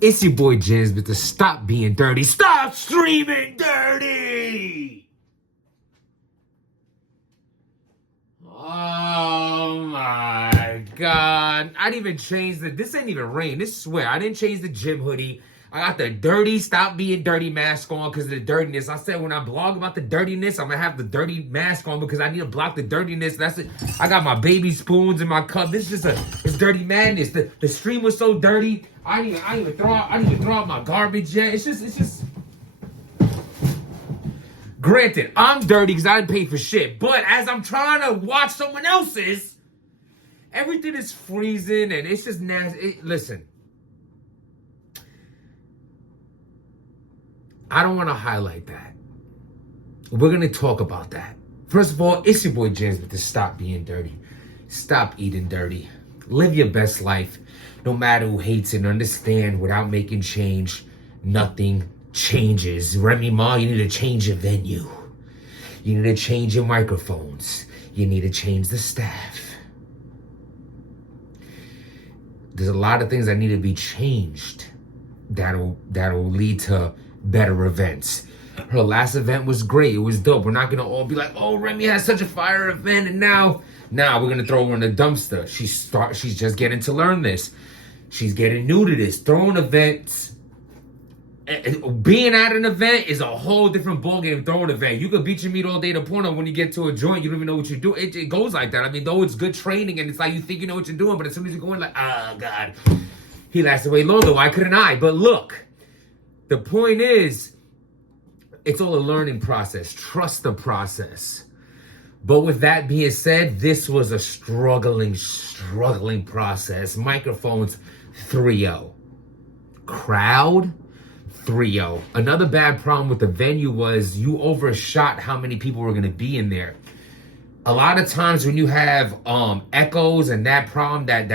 It's your boy Jizz, but to stop being dirty, stop streaming dirty! Oh my God. I didn't even change this ain't even rain. This swear. I didn't change the gym hoodie. I got the dirty, stop being dirty mask on because of the dirtiness. I said when I blog about the dirtiness, I'm going to have the dirty mask on because I need to block the dirtiness. That's it. I got my baby spoons in my cup. This is just it's dirty madness. The stream was so dirty. I didn't even throw out my garbage yet. It's just. Granted, I'm dirty because I didn't pay for shit. But as I'm trying to watch someone else's, everything is freezing and it's just nasty. Listen. I don't want to highlight that. We're going to talk about that. First of all, it's your boy James with the stop being dirty. Stop eating dirty. Live your best life. No matter who hates it, understand without making change, nothing changes. Remy Ma, you need to change your venue. You need to change your microphones. You need to change the staff. There's a lot of things that need to be changed that'll lead to better events. Her last event was great. It was dope. We're not gonna all be like, oh, Remy had such a fire event, and now we're gonna throw her in the dumpster. She's just getting to learn this. She's getting new to this. Throwing events, being at an event is a whole different ballgame. Throwing an event, you could beat your meat all day to porno. When you get to a joint, you don't even know what you're doing. It goes like that. I mean, though it's good training, and it's like you think you know what you're doing, but as soon as you go in, like, oh God, he lasted way longer. Why couldn't I? But look. The point is, it's all a learning process. Trust the process. But with that being said, this was a struggling process. Microphones, 3-0. Crowd, 3-0. Another bad problem with the venue was you overshot how many people were going to be in there. A lot of times when you have echoes and that problem that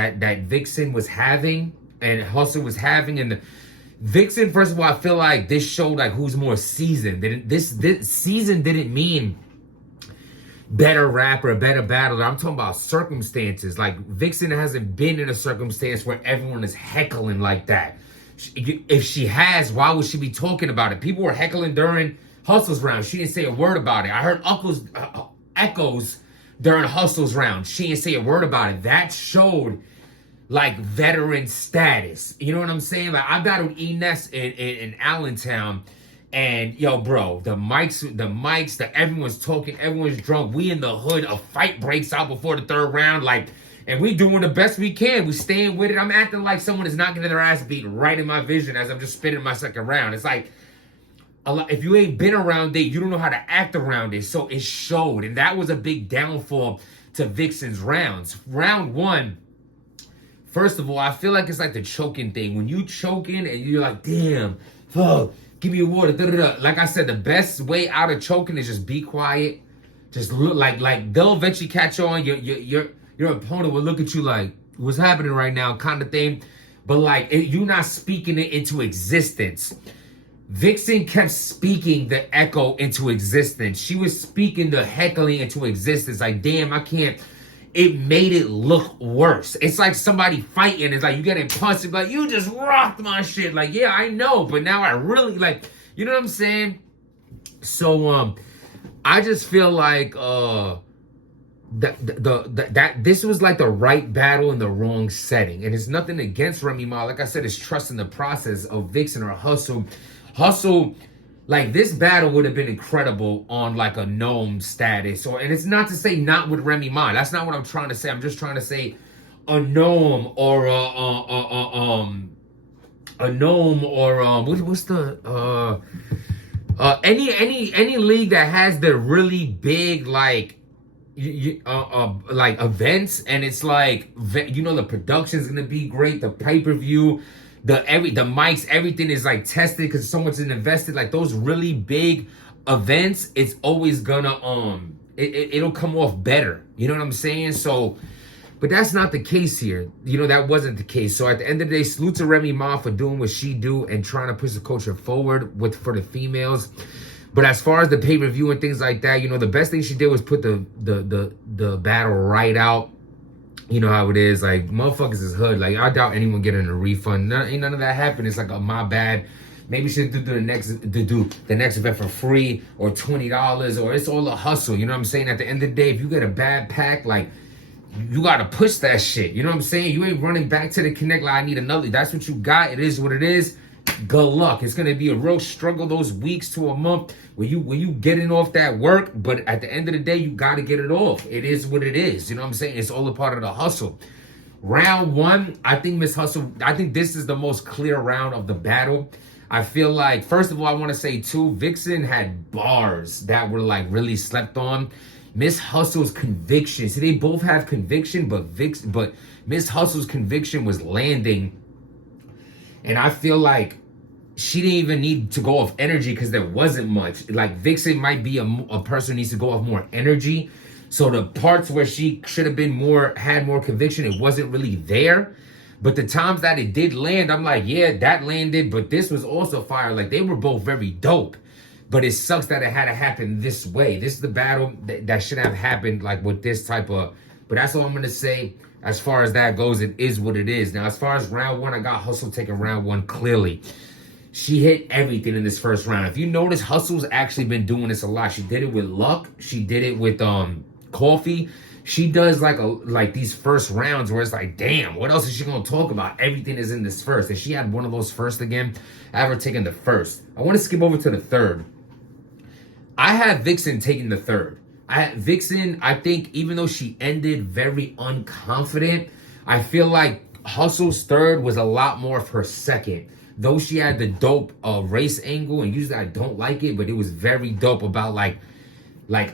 vixxen was having and Hustle was having, and vixxen, first of all, I feel like this showed like who's more seasoned. This season didn't mean better rapper, better battler. I'm talking about circumstances. Like vixxen hasn't been in a circumstance where everyone is heckling like that. If she has, why would she be talking about it? People were heckling during Hustle's round. She didn't say a word about it. I heard echoes during Hustle's round. She didn't say a word about it. That showed like veteran status. You know what I'm saying? Like I battled Ines in Allentown, and yo, bro, the mics, everyone's talking, everyone's drunk. We in the hood, a fight breaks out before the third round, like, and we doing the best we can. We staying with it. I'm acting like someone is not getting their ass beat right in my vision as I'm just spitting my second round. It's like, if you ain't been around it, you don't know how to act around it. So it showed, and that was a big downfall to vixxen's rounds. Round one, first of all, I feel like it's like the choking thing. When you choking and you're like, damn, fuck, give me a water. Like I said, the best way out of choking is just be quiet. Just look like they'll eventually catch on. Your opponent will look at you like, what's happening right now, kind of thing. But like you're not speaking it into existence. Vixxen kept speaking the echo into existence. She was speaking the heckling into existence. Like, damn, I can't. It made it look worse. It's like somebody fighting. It's like you getting punched. It's like, you just rocked my shit. Like, yeah, I know. But now I really, like, you know what I'm saying? So, I just feel like that this was like the right battle in the wrong setting. And it's nothing against Remy Ma. Like I said, it's trusting the process of vixxen or Hustle. Hustle, like this battle would have been incredible on like a gnome status, and it's not to say not with Remy Ma. That's not what I'm trying to say. I'm just trying to say a gnome or what's the any league that has the really big like events, and it's like the production's gonna be great, the pay-per-view. The mics, everything is like tested because so much is invested. Like those really big events, it's always gonna it'll come off better. You know what I'm saying? So, but that's not the case here. That wasn't the case. So at the end of the day, salute to Remy Ma for doing what she do and trying to push the culture forward for the females. But as far as the pay-per-view and things like that, the best thing she did was put the battle right out. You know how it is, like, motherfuckers is hood. Like, I doubt anyone getting a refund. Ain't none of that happen. It's like, my bad. Maybe should do the next event for free or $20, or it's all a hustle. You know what I'm saying? At the end of the day, if you get a bad pack, like, you gotta push that shit. You know what I'm saying? You ain't running back to the connect like, I need another. That's what you got. It is what it is. Good luck. It's gonna be a real struggle those weeks to a month when you getting off that work. But at the end of the day, you gotta get it off. It is what it is. You know what I'm saying? It's all a part of the hustle. Round one, I think Miss Hustle, I think this is the most clear round of the battle. I feel like, first of all, I want to say too, Vixen had bars that were like really slept on. Miss Hustle's conviction, see, they both have conviction, but Miss Hustle's conviction was landing. And I feel like she didn't even need to go off energy because there wasn't much. Like, Vixen might be a person who needs to go off more energy. So the parts where she should have been had more conviction, it wasn't really there. But the times that it did land, I'm like, yeah, that landed, but this was also fire. Like, they were both very dope. But it sucks that it had to happen this way. This is the battle that should have happened, like, with this type of... But that's all I'm going to say. As far as that goes, it is what it is. Now, as far as round one, I got Hustle taking round one clearly. She hit everything in this first round. If you notice, Hustle's actually been doing this a lot. She did it with Luck. She did it with Coffee. She does like these first rounds where it's like, damn, what else is she gonna talk about? Everything is in this first. And she had one of those first again. I have her taking the first. I want to skip over to the third. I have Vixen taking the third. Vixen, I think, even though she ended very unconfident, I feel like Hustle's third was a lot more of her second. Though she had the dope race angle, and usually I don't like it, but it was very dope about like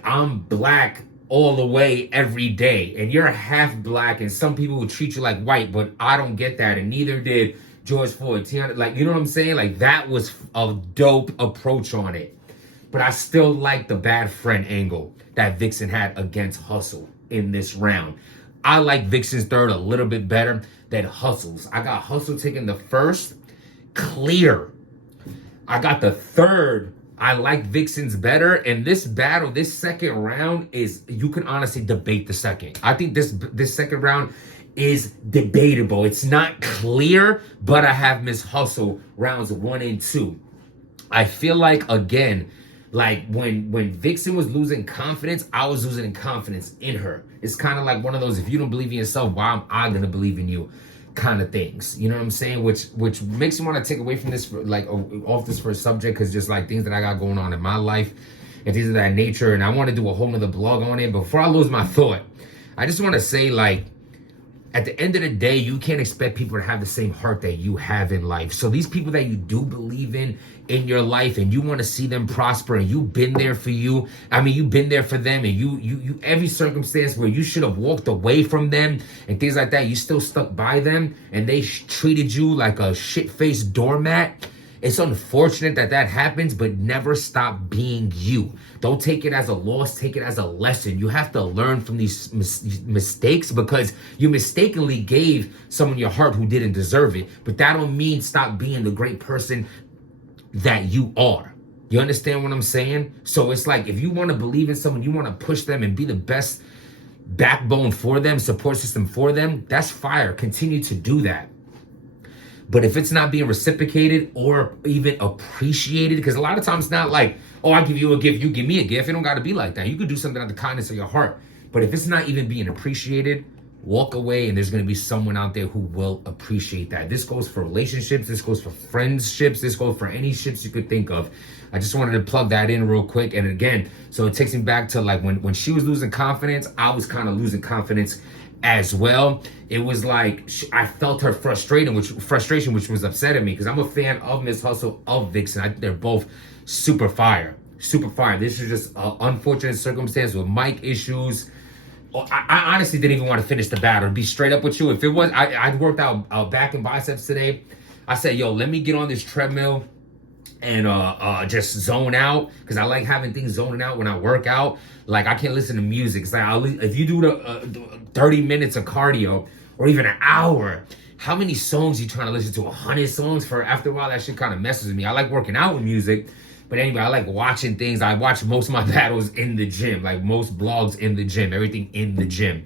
I'm black all the way every day, and you're half black, and some people will treat you like white, but I don't get that, and neither did George Floyd. Tiana, like, you know what I'm saying? Like, that was a dope approach on it. But I still like the bad friend angle that Vixen had against Hustle in this round. I like Vixen's third a little bit better than Hustle's. I got Hustle taking the first, clear. I got the third. I like Vixen's better. And this battle, this second round is, you can honestly debate the second. I think this second round is debatable. It's not clear, but I have Miss Hustle rounds 1 and 2. I feel like, again, like when Vixen was losing confidence, I was losing confidence in her. It's kind of like one of those, if you don't believe in yourself, why am I going to believe in you kind of things? You know what I'm saying? Which makes me want to take away from this, like, off this first subject, because just like things that I got going on in my life and things of that nature. And I want to do a whole nother blog on it. But before I lose my thought, I just want to say, like, at the end of the day, you can't expect people to have the same heart that you have in life. So these people that you do believe in your life, and you want to see them prosper, and you've been there for you. I mean, you've been there for them, and you every circumstance where you should have walked away from them and things like that, you still stuck by them, and they treated you like a shit-faced doormat. It's unfortunate that happens, but never stop being you. Don't take it as a loss. Take it as a lesson. You have to learn from these mistakes, because you mistakenly gave someone your heart who didn't deserve it. But that don't mean stop being the great person that you are. You understand what I'm saying? So it's like, if you want to believe in someone, you want to push them and be the best backbone for them, support system for them, that's fire. Continue to do that. But if it's not being reciprocated or even appreciated, because a lot of times it's not like, oh, I give you a gift, you give me a gift. It don't got to be like that. You could do something out of the kindness of your heart. But if it's not even being appreciated, walk away, and there's going to be someone out there who will appreciate that. This goes for relationships. This goes for friendships. This goes for any ships you could think of. I just wanted to plug that in real quick. And again, so it takes me back to like when she was losing confidence, I was kind of losing confidence as well. It was like I felt her frustration, which was upsetting me, because I'm a fan of Miss Hustle, of Vixen. I think they're both super fire. This is just an unfortunate circumstance with mic issues. I honestly didn't even want to finish the battle. To be straight up with you, if it was, I worked out back and biceps today. I said, yo, let me get on this treadmill and just zone out, because I like having things zoning out when I work out. Like, I can't listen to music. It's like, if you do the 30 minutes of cardio or even an hour, how many songs you trying to listen to? 100 songs? For after a while, that shit kind of messes with me. I like working out with music, but anyway, I like watching things. I watch most of my battles in the gym, like most blogs in the gym, everything in the gym.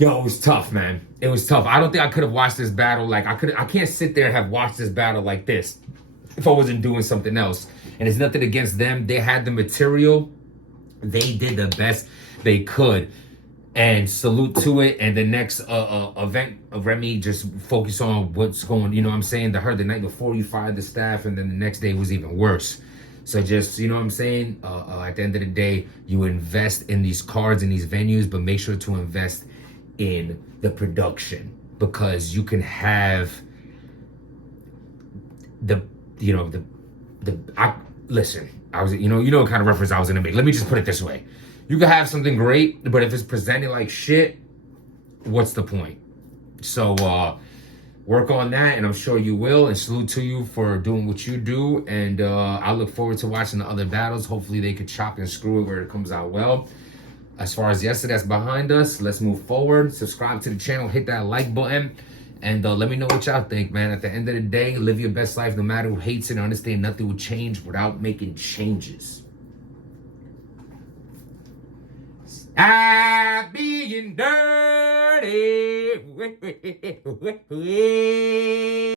Yo, it was tough, man. It was tough. I don't think I could have watched this battle. Like I can't sit there and have watched this battle like this if I wasn't doing something else. And it's nothing against them. They had the material. They did the best they could. And salute to it. And the next event of Remy, just focus on what's going, you know what I'm saying? The night before you fired the staff, and then the next day was even worse. So just, you know what I'm saying? At the end of the day, you invest in these cards and these venues, but make sure to invest in the production, because you can have listen, I was, you know what kind of reference I was gonna make. Let me just put it this way. You can have something great, but if it's presented like shit, what's the point? So work on that, and I'm sure you will. And salute to you for doing what you do. And I look forward to watching the other battles. Hopefully they could chop and screw it where it comes out well. As far as yesterday, that's behind us. Let's move forward. Subscribe to the channel. Hit that like button. And let me know what y'all think, man. At the end of the day, live your best life no matter who hates it. Understand nothing will change without making changes. Stop being dirty.